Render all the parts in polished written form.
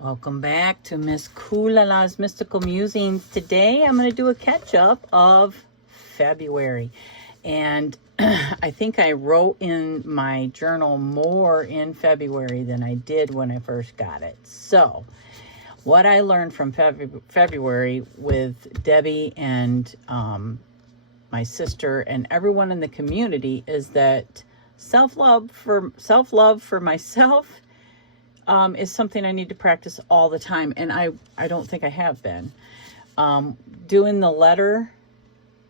Welcome back to Miss Kulala's Mystical Musings. Today I'm going to do a catch-up of February. And I think I wrote in my journal more in February than I did when I first got it. So, what I learned from February with Debbie and my sister and everyone in the community is that self-love for myself is something I need to practice all the time. And I don't think I have been. Doing the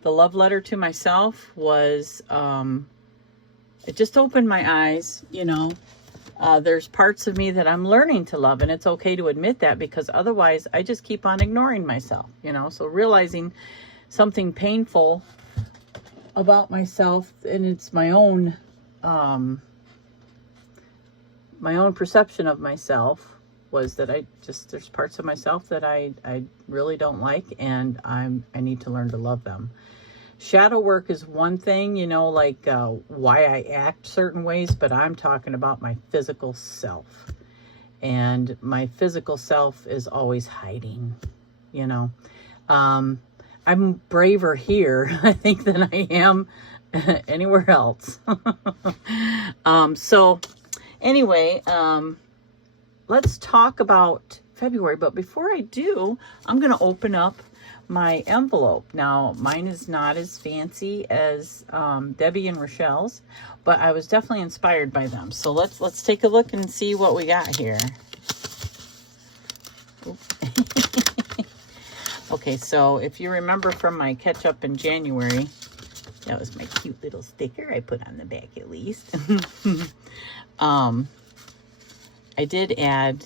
love letter to myself was, it just opened my eyes, there's parts of me that I'm learning to love, and it's okay to admit that, because otherwise I just keep on ignoring myself, so realizing something painful about myself, and it's my own perception of myself, was that there's parts of myself that I really don't like, and I need to learn to love them. Shadow work is one thing, like why I act certain ways, but I'm talking about my physical self. And my physical self is always hiding, I'm braver here, I think, than I am anywhere else. So anyway, let's talk about February. But before I do, I'm going to open up my envelope. Now, mine is not as fancy as Debbie and Rachele's, but I was definitely inspired by them. So let's take a look and see what we got here. Okay, so if you remember from my catch up in January, that was my cute little sticker I put on the back, at least. I did add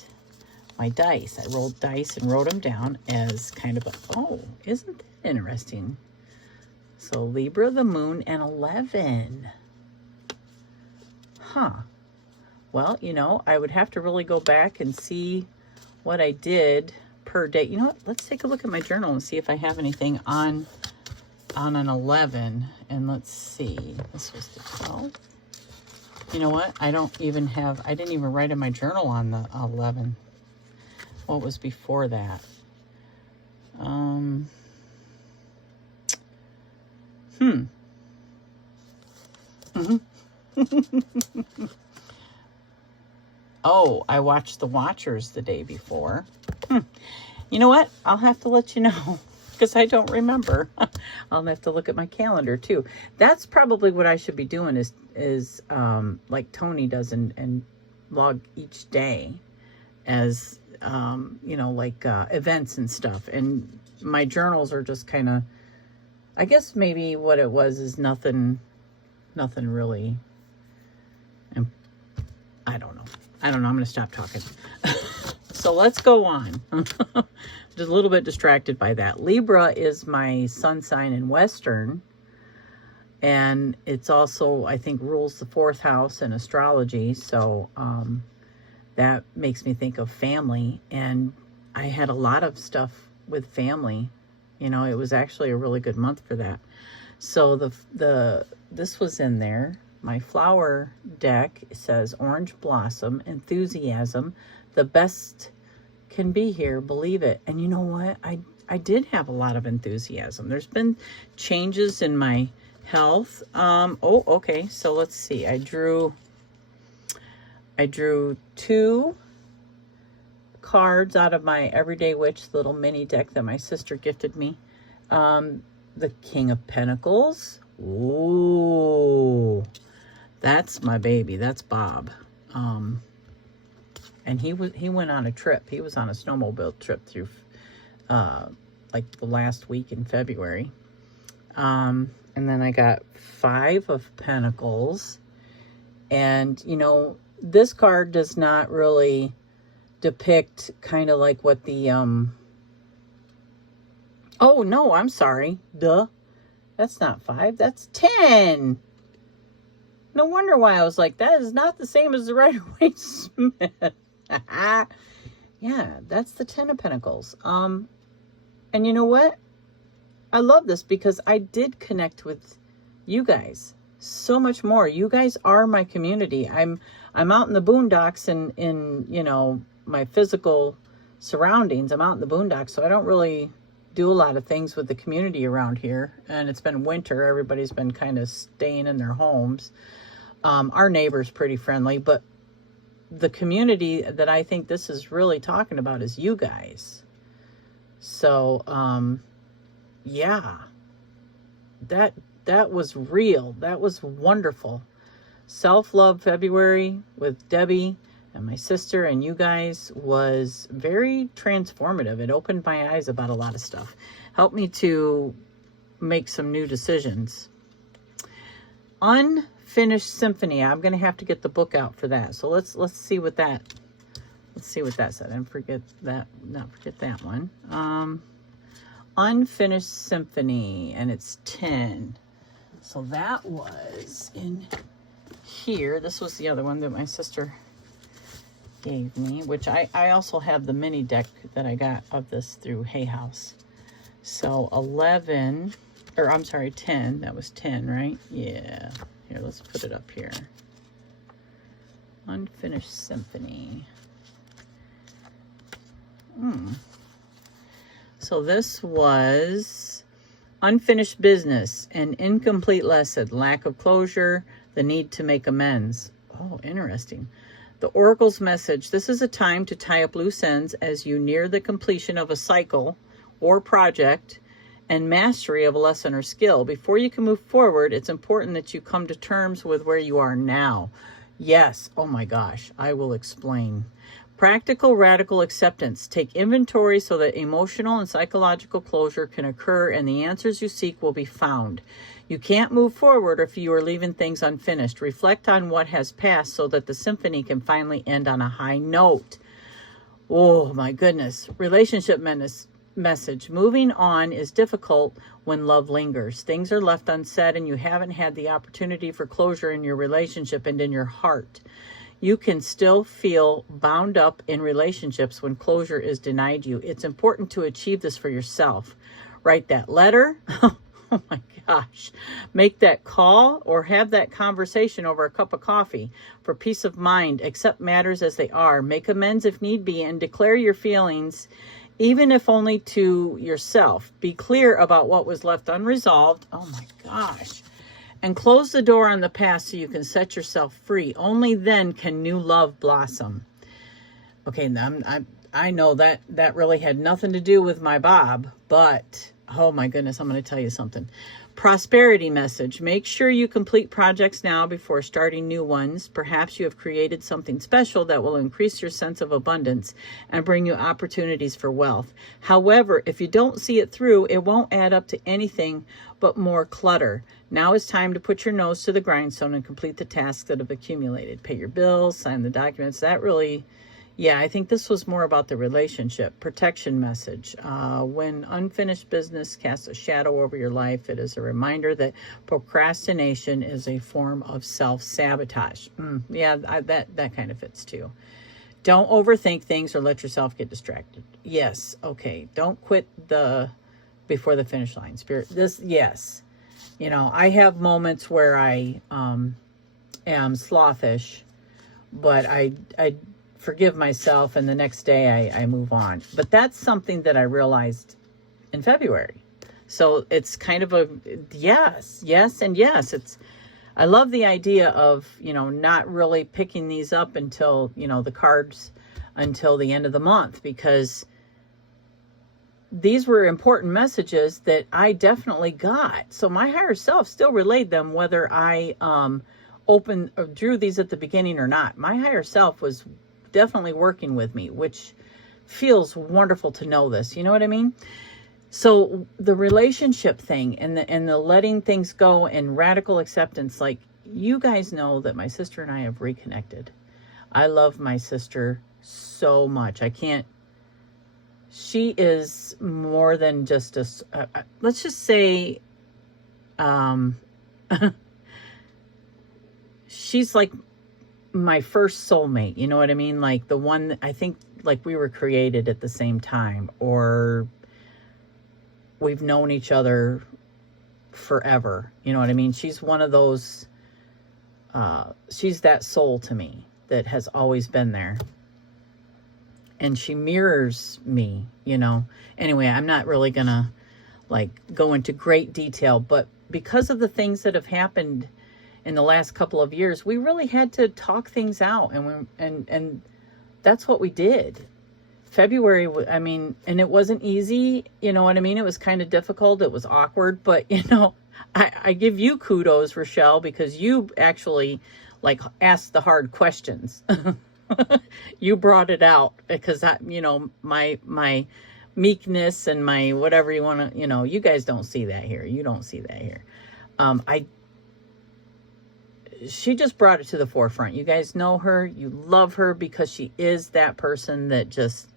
my dice. I rolled dice and wrote them down as kind of isn't that interesting? So Libra, the moon, and 11. Huh. Well, I would have to really go back and see what I did per day. You know what? Let's take a look at my journal and see if I have anything on an 11. And let's see. This was the 12. You know what? I didn't even write in my journal on the 11. What was before that? Oh, I watched The Watchers the day before. You know what? I'll have to let you know, because I don't remember. I'll have to look at my calendar too. That's probably what I should be doing is like Tony does and log each day as, events and stuff. And my journals are just kind of, I guess maybe what it was is nothing really. And I don't know. I'm going to stop talking. So let's go on. Just a little bit distracted by that. Libra is my sun sign in Western. And it's also, I think, rules the 4th house in astrology. So that makes me think of family. And I had a lot of stuff with family. It was actually a really good month for that. So this was in there. My flower deck says orange blossom, enthusiasm, the best can be here, believe it. And you know what? I did have a lot of enthusiasm. There's been changes in my health. Okay. So let's see. I drew 2 cards out of my Everyday Witch little mini deck that my sister gifted me. The King of Pentacles. Ooh, that's my baby. That's Bob. And he went on a trip. He was on a snowmobile trip through like the last week in February. And then I got 5 of Pentacles. And, this card does not really depict kind of like what the, oh, no, I'm sorry. Duh. That's not 5. That's 10. No wonder why I was like, that is not the same as the Rider-Waite Smith. Yeah, that's the 10 of Pentacles. And you know what? I love this because I did connect with you guys so much more. You guys are my community. I'm out in the boondocks in my physical surroundings. I'm out in the boondocks, so I don't really do a lot of things with the community around here. And it's been winter. Everybody's been kind of staying in their homes. Our neighbor's pretty friendly, but the community that I think this is really talking about is you guys. So, yeah, that was real. That was wonderful. Self-love February with Debbie and my sister and you guys was very transformative. It opened my eyes about a lot of stuff. Helped me to make some new decisions. Unfinished Symphony. I'm going to have to get the book out for that. So let's see what that said. And not forget that one. Unfinished Symphony, and it's 10. So that was in here. This was the other one that my sister gave me, which I also have the mini deck that I got of this through Hay House. So 10. That was 10, right? Yeah. Here, let's put it up here. Unfinished Symphony. So this was Unfinished Business, an incomplete lesson, lack of closure, the need to make amends. Oh, interesting. The Oracle's message. This is a time to tie up loose ends as you near the completion of a cycle or project and mastery of a lesson or skill. Before you can move forward, it's important that you come to terms with where you are now. Yes. Oh my gosh. I will explain. Practical radical acceptance. Take inventory so that emotional and psychological closure can occur and the answers you seek will be found. You can't move forward if you are leaving things unfinished. Reflect on what has passed so that the symphony can finally end on a high note. Oh my goodness. Relationship message. Moving on is difficult when love lingers. Things are left unsaid and you haven't had the opportunity for closure in your relationship and in your heart. You can still feel bound up in relationships when closure is denied you. It's important to achieve this for yourself. Write that letter. Oh my gosh. Make that call or have that conversation over a cup of coffee. For peace of mind, accept matters as they are. Make amends if need be and declare your feelings, even if only to yourself. Be clear about what was left unresolved. Oh my gosh. And close the door on the past so you can set yourself free. Only then can new love blossom. Okay, I know that really had nothing to do with my Bob, but oh my goodness, I'm going to tell you something. Prosperity message. Make sure you complete projects now before starting new ones. Perhaps you have created something special that will increase your sense of abundance and bring you opportunities for wealth. However, if you don't see it through, it won't add up to anything but more clutter. Now is time to put your nose to the grindstone and complete the tasks that have accumulated. Pay your bills, sign the documents. That really, yeah, I think this was more about the relationship. Protection message. When unfinished business casts a shadow over your life, it is a reminder that procrastination is a form of self-sabotage. Yeah, that kind of fits too. Don't overthink things or let yourself get distracted. Yes, okay. Don't quit before the finish line. Spirit, yes. You know, I have moments where I am slothish, but I forgive myself and the next day I move on. But that's something that I realized in February. So it's kind of a yes, and yes. I love the idea of, not really picking these up until, the cards until the end of the month, because these were important messages that I definitely got. So my higher self still relayed them, whether I drew these at the beginning or not. My higher self was definitely working with me, which feels wonderful to know this. You know what I mean? So the relationship thing and the letting things go and radical acceptance, like, you guys know that my sister and I have reconnected. I love my sister so much. She is more than just let's just say, she's like my first soulmate. You know what I mean? Like the one that I think, like, we were created at the same time, or we've known each other forever. You know what I mean? She's one of those, she's that soul to me that has always been there. and she mirrors me, you know. Anyway, I'm not really gonna like go into great detail, but because of the things that have happened in the last couple of years, we really had to talk things out, and that's what we did. February, I mean, and it wasn't easy, you know what I mean? It was kind of difficult. It was awkward, but you know, I give you kudos, Rachele, because you actually like asked the hard questions. You brought it out because I, you know, my meekness and my whatever you want to, you know, you guys don't see that here. You don't see that here. She just brought it to the forefront. You guys know her, you love her because she is that person that just,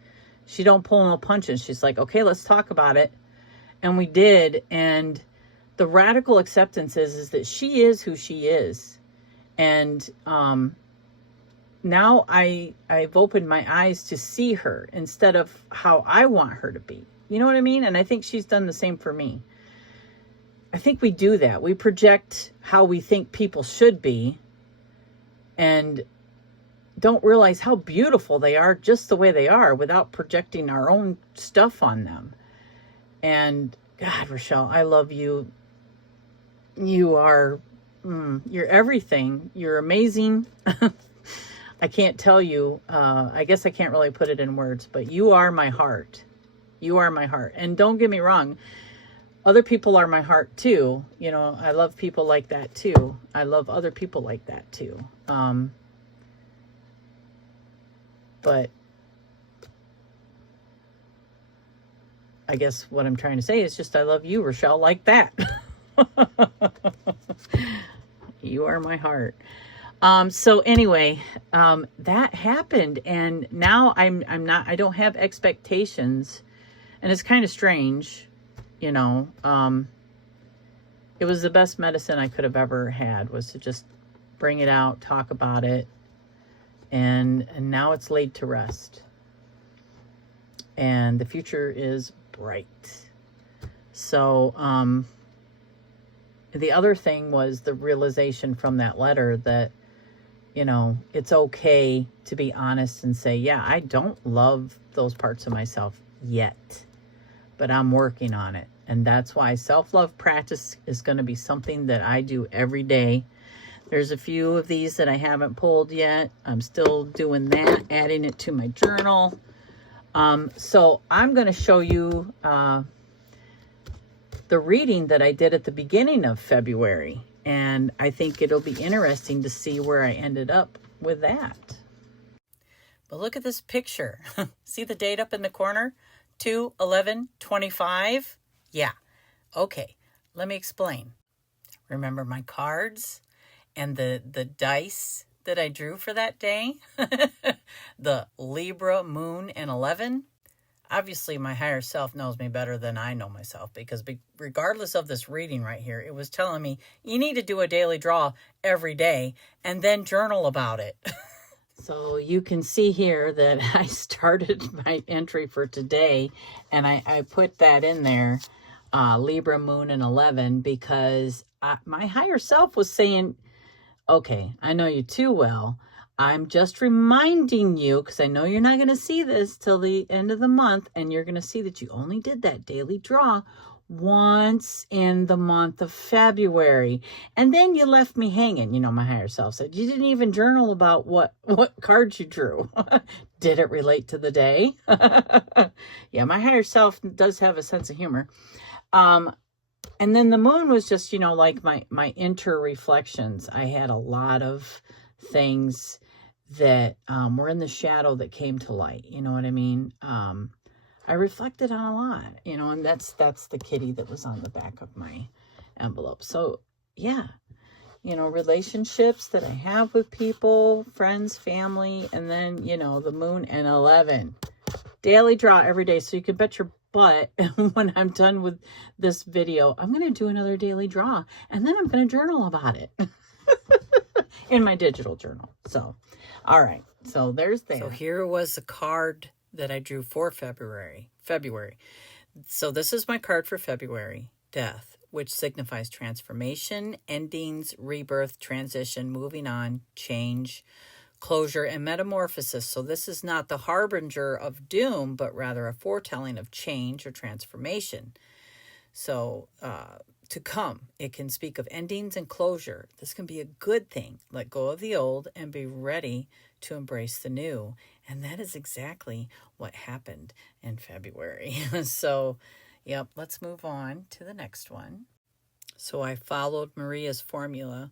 she don't pull no punches. She's like, okay, let's talk about it. And we did. And the radical acceptance is that she is who she is. And, now I've opened my eyes to see her instead of how I want her to be. You know what I mean? And I think she's done the same for me. I think we do that. We project how we think people should be and don't realize how beautiful they are just the way they are without projecting our own stuff on them. And God, Rachele, I love you. You are, you're everything. You're amazing. I can't tell you, I guess I can't really put it in words, but you are my heart. You are my heart. And don't get me wrong, other people are my heart too. You know, I love people like that too. I love other people like that too. But I guess what I'm trying to say is just I love you, Rachele, like that. You are my heart. So anyway, that happened, and now I don't have expectations, and it's kind of strange, you know. It was the best medicine I could have ever had, was to just bring it out, talk about it, and now it's laid to rest, and the future is bright. So, the other thing was the realization from that letter that, you know, it's okay to be honest and say, yeah, I don't love those parts of myself yet, but I'm working on it. And that's why self-love practice is going to be something that I do every day. There's a few of these that I haven't pulled yet. I'm still doing that, adding it to my journal. So I'm going to show you the reading that I did at the beginning of February. And I think it'll be interesting to see where I ended up with that. But look at this picture. See the date up in the corner? 2/11/25. Yeah. Okay. Let me explain. Remember my cards and the dice that I drew for that day? The Libra, Moon, and 11. Obviously, my higher self knows me better than I know myself, because regardless of this reading right here, it was telling me you need to do a daily draw every day and then journal about it. So you can see here that I started my entry for today, and I put that in there, Libra, Moon, and 11, because my higher self was saying, okay, I know you too well. I'm just reminding you, because I know you're not going to see this till the end of the month, and you're going to see that you only did that daily draw once in the month of February. And then you left me hanging. You know, my higher self said, you didn't even journal about what cards you drew. Did it relate to the day? Yeah, my higher self does have a sense of humor. And then the moon was just, you know, like my inter-reflections. I had a lot of things that were in the shadow that came to light. You know what I mean? I reflected on a lot, you know, and that's the kitty that was on the back of my envelope. So yeah, you know, relationships that I have with people, friends, family, and then, you know, the moon and 11. Daily draw every day. So you can bet your butt when I'm done with this video, I'm going to do another daily draw, and then I'm going to journal about it in my digital journal. So, all right. So there's there. So here was the card that I drew for February. So this is my card for February, Death, which signifies transformation, endings, rebirth, transition, moving on, change, closure, and metamorphosis. So this is not the harbinger of doom, but rather a foretelling of change or transformation. So to come, it can speak of endings and closure. This can be a good thing. Let go of the old and be ready to embrace the new. And that is exactly what happened in February. So, yep, let's move on to the next one. So I followed Maria's formula.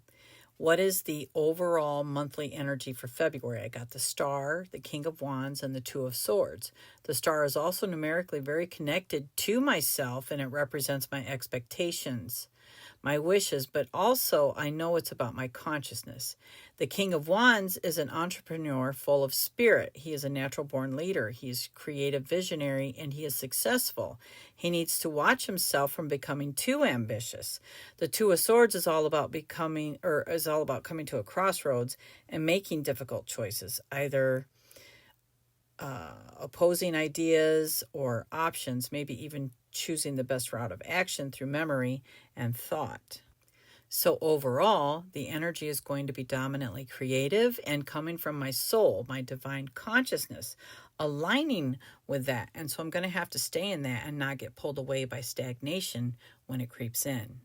What is the overall monthly energy for February? I got the Star, the King of Wands, and the Two of Swords. The Star is also numerically very connected to myself, and it represents my expectations, my wishes, but also I know it's about my consciousness. The King of Wands is an entrepreneur full of spirit. He is a natural-born leader. He's creative, visionary, and he is successful. He needs to watch himself from becoming too ambitious. The Two of Swords is all about coming to a crossroads and making difficult choices, either opposing ideas or options, maybe even choosing the best route of action through memory and thought. So overall, the energy is going to be dominantly creative and coming from my soul, my divine consciousness, aligning with that. And so I'm going to have to stay in that and not get pulled away by stagnation when it creeps in.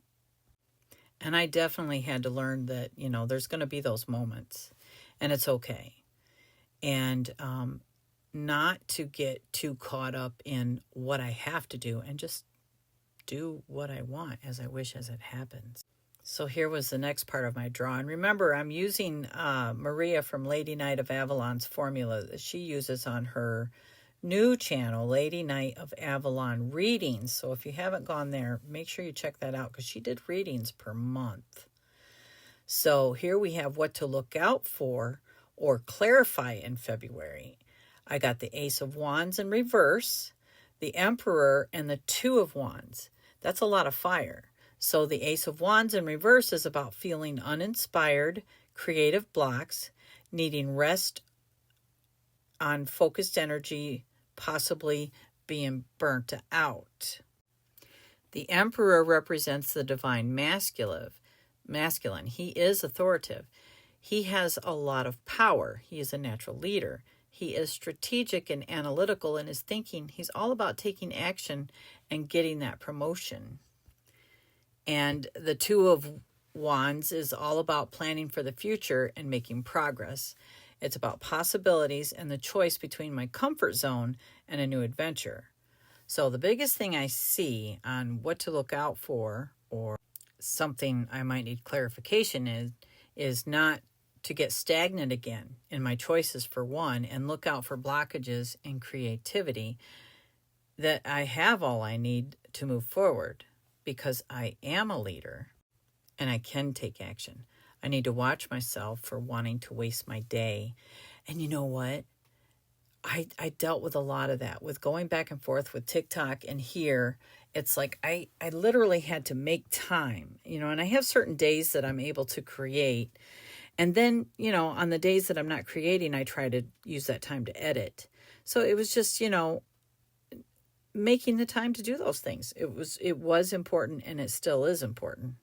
And I definitely had to learn that, there's going to be those moments, and it's okay. And not to get too caught up in what I have to do and just do what I want as I wish as it happens. So here was the next part of my draw. And remember, I'm using Maria from Lady Knight of Avalon's formula that she uses on her new channel, Lady Knight of Avalon Readings. So if you haven't gone there, make sure you check that out because she did readings per month. So here we have what to look out for or clarify in February. I got the Ace of Wands in reverse, the Emperor, and the Two of Wands. That's a lot of fire. So the Ace of Wands in reverse is about feeling uninspired, creative blocks, needing rest on focused energy, possibly being burnt out. The Emperor represents the divine masculine. He is authoritative. He has a lot of power. He is a natural leader. He is strategic and analytical in his thinking. He's all about taking action and getting that promotion. And the Two of Wands is all about planning for the future and making progress. It's about possibilities and the choice between my comfort zone and a new adventure. So the biggest thing I see on what to look out for, or something I might need clarification is not to get stagnant again in my choices, for one, and look out for blockages in creativity, that I have all I need to move forward because I am a leader and I can take action. I need to watch myself for wanting to waste my day. And you know what? I dealt with a lot of that with going back and forth with TikTok and here. It's like I literally had to make time, and I have certain days that I'm able to create. And then, on the days that I'm not creating, I try to use that time to edit. So it was just, making the time to do those things. It was important, and it still is important.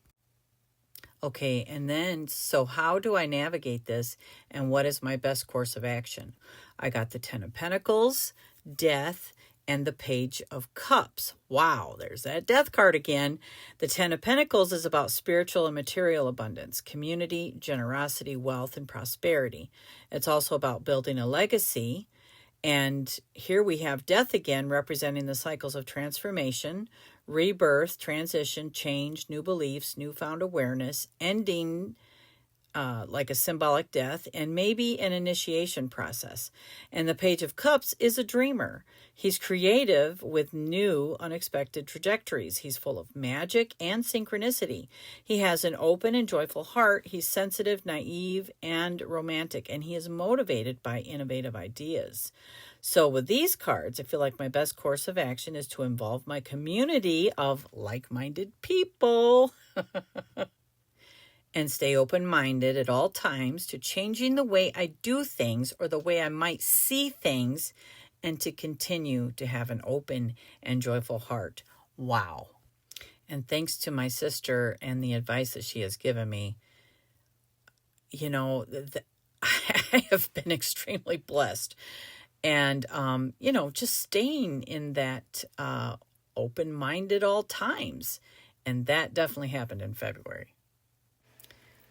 Okay, and then, so how do I navigate this, and what is my best course of action? I got the Ten of Pentacles, Death, and the Page of Cups. Wow, there's that Death card again. The Ten of Pentacles is about spiritual and material abundance, community, generosity, wealth, and prosperity. It's also about building a legacy. And here we have Death again, representing the cycles of transformation, rebirth, transition, change, new beliefs, newfound awareness, ending like a symbolic death, and maybe an initiation process. And the Page of Cups is a dreamer. He's creative with new, unexpected trajectories. He's full of magic and synchronicity. He has an open and joyful heart. He's sensitive, naive, and romantic, and he is motivated by innovative ideas. So with these cards, I feel like my best course of action is to involve my community of like-minded people and stay open-minded at all times to changing the way I do things or the way I might see things, and to continue to have an open and joyful heart. Wow. And thanks to my sister and the advice that she has given me, I have been extremely blessed. And, just staying in that open-minded all times. And that definitely happened in February.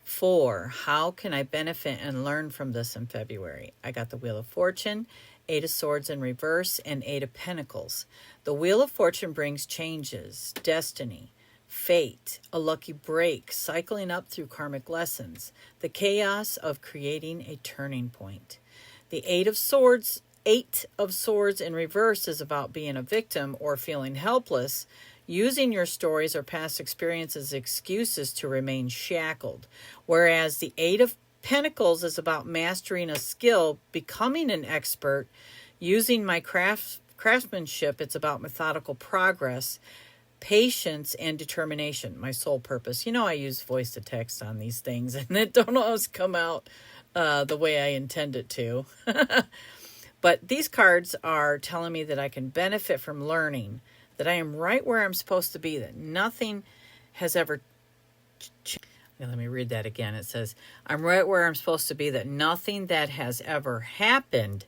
4, how can I benefit and learn from this in February? I got the Wheel of Fortune, 8 of Swords in reverse, and 8 of Pentacles. The Wheel of Fortune brings changes, destiny, fate, a lucky break, cycling up through karmic lessons, the chaos of creating a turning point. The 8 of Swords in reverse is about being a victim or feeling helpless, using your stories or past experiences as excuses to remain shackled. Whereas the 8 of Pentacles is about mastering a skill, becoming an expert, using my craftsmanship. It's about methodical progress, patience, and determination, my soul purpose. I use voice to text on these things, and it don't always come out the way I intend it to. But these cards are telling me that I can benefit from learning, that I am right where I'm supposed to be, that nothing has ever changed. Let me read that again. It says, I'm right where I'm supposed to be, that nothing that has ever happened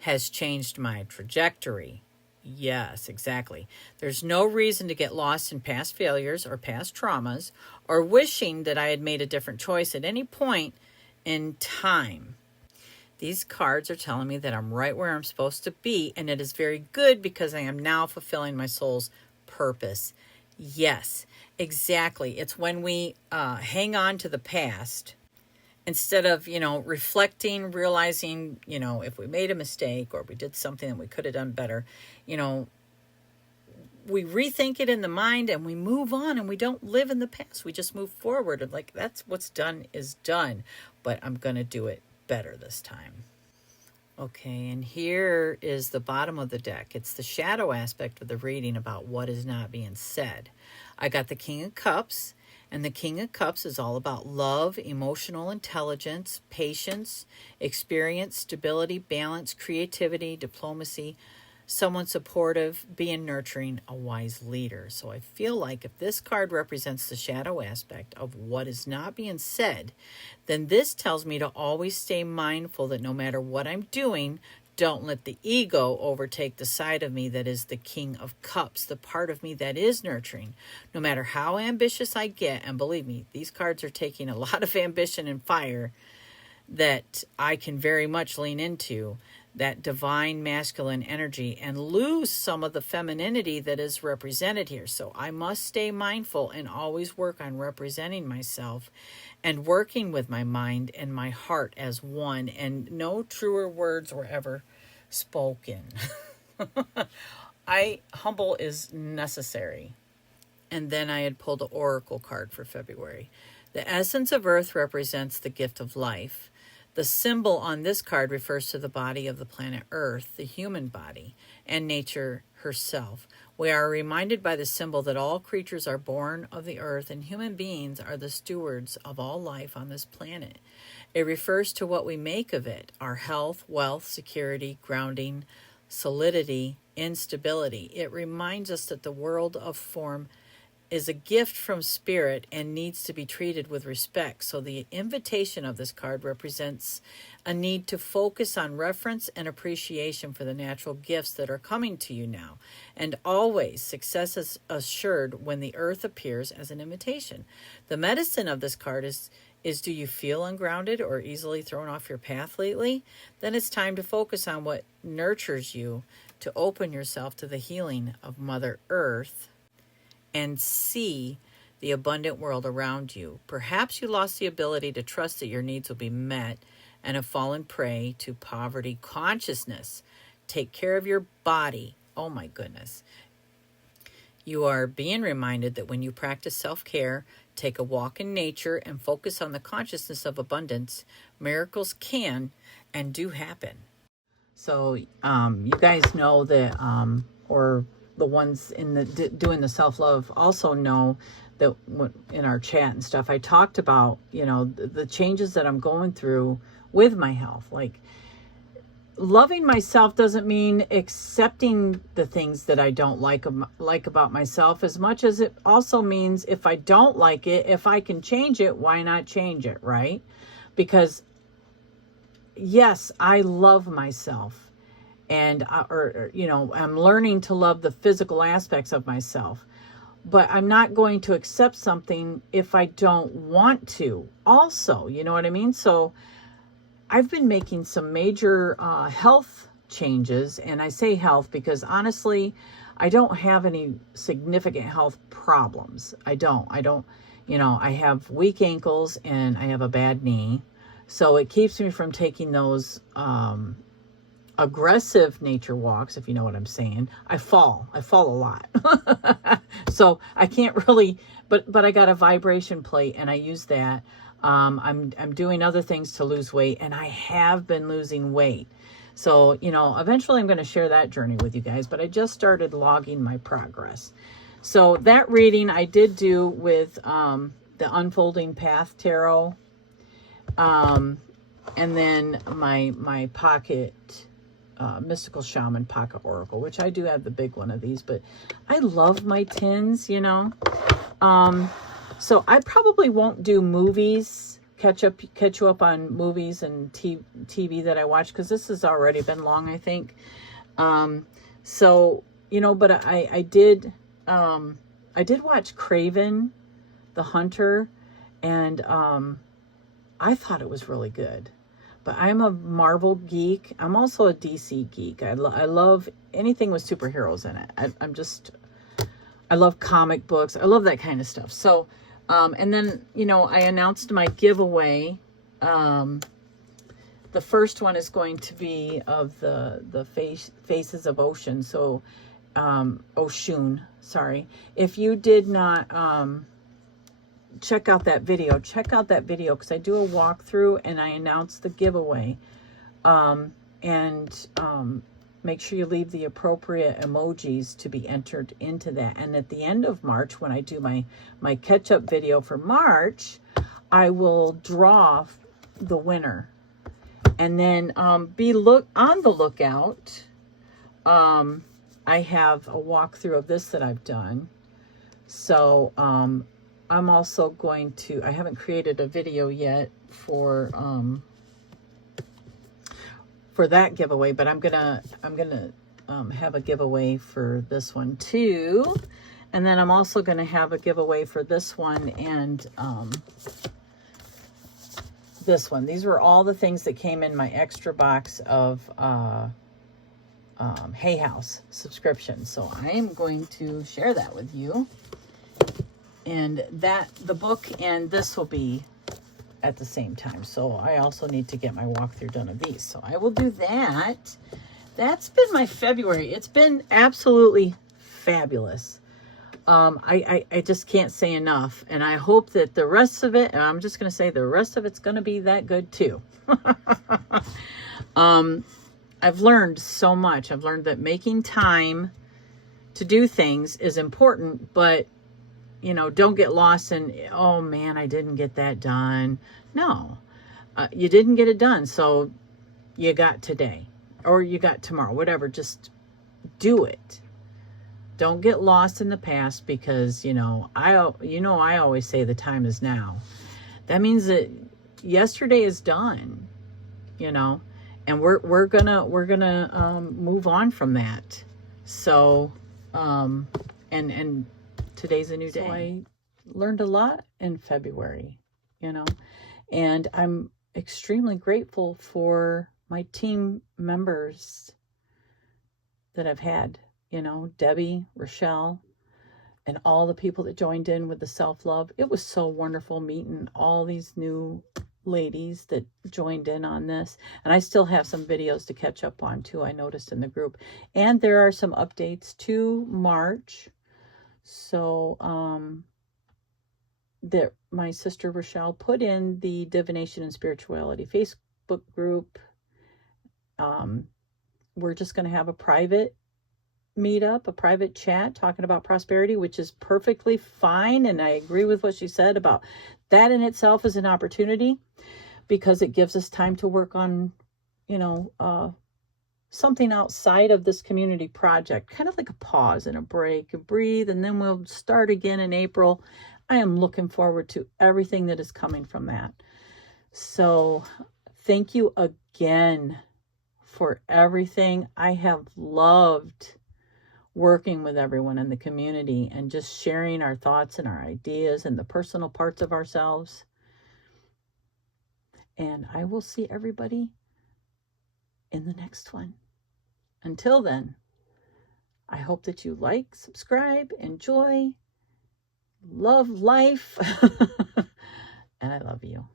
has changed my trajectory. Yes, exactly. There's no reason to get lost in past failures or past traumas or wishing that I had made a different choice at any point in time. These cards are telling me that I'm right where I'm supposed to be, and it is very good because I am now fulfilling my soul's purpose. Yes, exactly. It's when we hang on to the past instead of, reflecting, realizing, if we made a mistake or we did something that we could have done better, we rethink it in the mind and we move on, and we don't live in the past. We just move forward. And that's what's done is done, but I'm going to do it better this time. Okay, and here is the bottom of the deck. It's the shadow aspect of the reading about what is not being said. I got the King of Cups, and the King of Cups is all about love, emotional intelligence, patience, experience, stability, balance, creativity, diplomacy, someone supportive, being nurturing, a wise leader. So I feel like if this card represents the shadow aspect of what is not being said, then this tells me to always stay mindful that no matter what I'm doing, don't let the ego overtake the side of me that is the King of Cups, the part of me that is nurturing. No matter how ambitious I get, and believe me, these cards are taking a lot of ambition and fire that I can very much lean into, that divine masculine energy, and lose some of the femininity that is represented here. So I must stay mindful and always work on representing myself and working with my mind and my heart as one, and no truer words were ever spoken. Humble is necessary. And then I had pulled the Oracle card for February. The essence of earth represents the gift of life. The symbol on this card refers to the body of the planet Earth, the human body, and nature herself. We are reminded by the symbol that all creatures are born of the earth, and human beings are the stewards of all life on this planet. It refers to what we make of it, our health, wealth, security, grounding, solidity, instability. It reminds us that the world of form is a gift from spirit and needs to be treated with respect. So the invitation of this card represents a need to focus on reverence and appreciation for the natural gifts that are coming to you now. And always success is assured when the earth appears as an invitation. The medicine of this card is do you feel ungrounded or easily thrown off your path lately? Then it's time to focus on what nurtures you, to open yourself to the healing of Mother Earth and see the abundant world around you. Perhaps you lost the ability to trust that your needs will be met and have fallen prey to poverty consciousness. Take care of your body. Oh my goodness. You are being reminded that when you practice self-care, take a walk in nature, and focus on the consciousness of abundance, miracles can and do happen. So you guys know that, or the ones in the doing the self-love also know that in our chat and stuff, I talked about, the changes that I'm going through with my health. Like, loving myself doesn't mean accepting the things that I don't like about myself, as much as it also means if I don't like it, if I can change it, why not change it, right? Because yes, I love myself, and I'm learning to love the physical aspects of myself, but I'm not going to accept something if I don't want to also, you know what I mean? So I've been making some major health changes, and I say health because honestly, I don't have any significant health problems. I don't, I have weak ankles and I have a bad knee. So it keeps me from taking those aggressive nature walks, if you know what I'm saying. I fall a lot. So I can't really, but I got a vibration plate and I use that. I'm doing other things to lose weight, and I have been losing weight. So, eventually I'm going to share that journey with you guys, but I just started logging my progress. So that reading I did do with the Unfolding Path Tarot, and then my pocket Mystical Shaman Pocket Oracle, which I do have the big one of these, but I love my tins, so I probably won't do movies, catch you up on movies and TV that I watch, because this has already been long, I think. So, but I did watch Craven the Hunter, and I thought it was really good. But I'm a Marvel geek. I'm also a DC geek. I love anything with superheroes in it. I love comic books. I love that kind of stuff. So, and then, I announced my giveaway. The first one is going to be of the Faces of Ocean. So, Oshun, sorry. If you did not check out that video because I do a walkthrough and I announce the giveaway. Make sure you leave the appropriate emojis to be entered into that. And at the end of March, when I do my catch-up video for March, I will draw the winner. And then be on the lookout. I have a walkthrough of this that I've done. So I'm also going to, I haven't created a video yet for that giveaway, but I'm gonna have a giveaway for this one too, and then I'm also gonna have a giveaway for this one and this one. These were all the things that came in my extra box of Hay House subscription. So I am going to share that with you, and the book and this will be at the same time. So I also need to get my walkthrough done of these. So I will do that. That's been my February. It's been absolutely fabulous. I just can't say enough. And I hope that the rest of it, and I'm just going to say the rest of it's going to be that good too. I've learned so much. I've learned that making time to do things is important, but don't get lost in, oh man, I didn't get that done. No, you didn't get it done. So you got today or you got tomorrow, whatever, just do it. Don't get lost in the past because, I always say the time is now. That means that yesterday is done, and we're gonna move on from that. So, and today's a new day. So I learned a lot in February, and I'm extremely grateful for my team members that I've had, Debby, Rachele, and all the people that joined in with the self-love. It was so wonderful meeting all these new ladies that joined in on this. And I still have some videos to catch up on too, I noticed in the group. And there are some updates to March. So that my sister Rachele put in the Divination and Spirituality Facebook group. We're just going to have a private meetup, a private chat talking about prosperity, which is perfectly fine. And I agree with what she said about that in itself is an opportunity because it gives us time to work on, something outside of this community project, kind of like a pause and a break, a breathe, and then we'll start again in April. I am looking forward to everything that is coming from that. So Thank you again for everything. I have loved working with everyone in the community and just sharing our thoughts and our ideas and the personal parts of ourselves. And I will see everybody in the next one. Until then, I hope that you like, subscribe, enjoy, love life, and I love you.